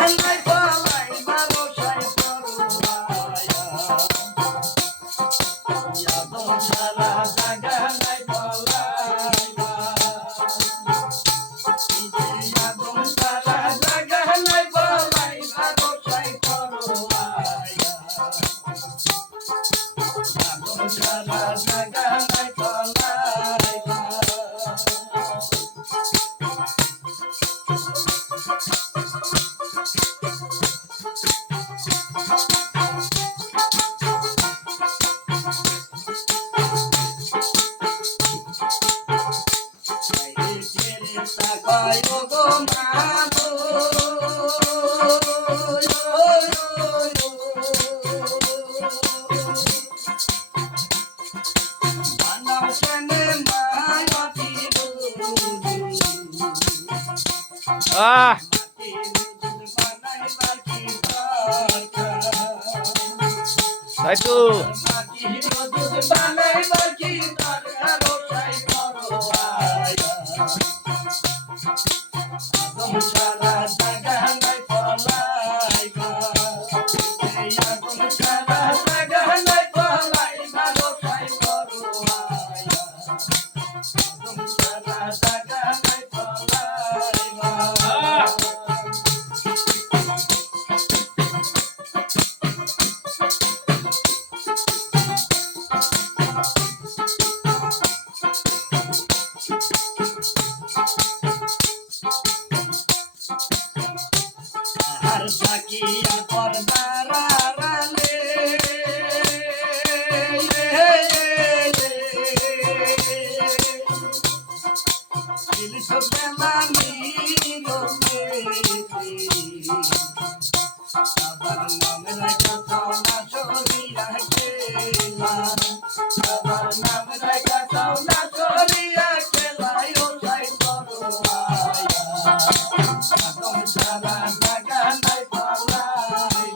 নাই পলাই ভরসায় পড়ুয়ায়া ইয়াদম ছাড়া জাগা নাই পলাই ইয়াদম ছাড়া জাগা নাই পলাই ভরসায় পড়ুয়ায়া ইয়াদম ছাড়া জাগা নাই পলাই তাই তো আর সাকিয়া পর্দারালে ইলিশ বেলানি লোকে আবার নাম রাখা সাউনা সরিয়া খেলা আবার নাম রাখা সাউনা সরিয়া খেলায় ও সাই পড়ুয়ায়া ইয়াদম ছাড়া জাগা নাই পলাই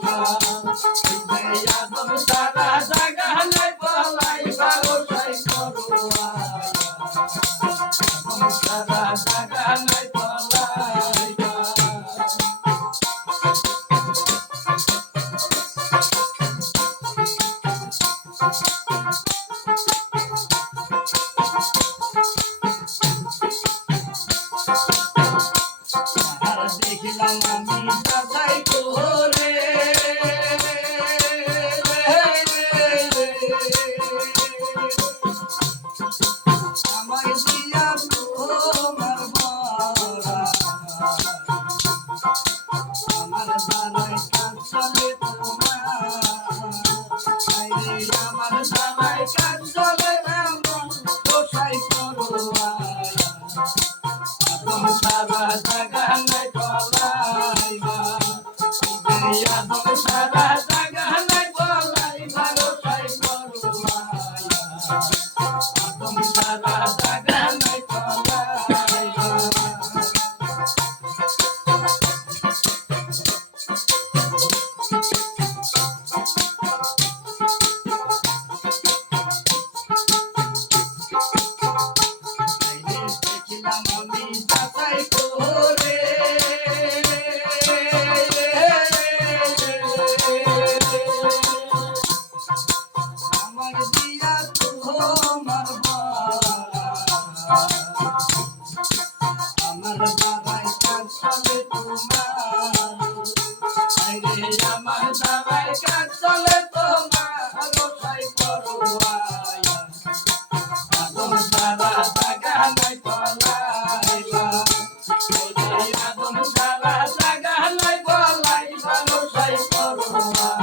ইয়াদম ছাড়া জাগা নাই পলাই ভরসায় পড়ুয়ায়া ইয়াদম ছাড়া জাগা নাই পলাই আর দেখিলাম আমি যাচাই করে আমায় দিয়া তোমার বরা আমার জানাই কাজ চলে তোমার আমার জানাই কাজ চলে এমন দোষাই পড়ুয়ায়া ইয়াদম ছাড়া জাগা নাই পলাই ইয়াদম ছাড়া জাগা নাই পলাই ভরসায় পড়ুয়ায়া ইয়াদম ছাড়া জাগা নাই পলাই দেখিলাম আমি যাচাই করে আমার দিয়া তোমার বরা আমার বাবাই কাজ চলে তোমার আমার বাবাই কাজ চলে তোমার সাই পড়ুয়ায়া ইয়াদম ছাড়া জাগা নাই পলাই ইয়াদম ছাড়া জাগা নাই পলাই ভরসায় পড়ুয়ায়া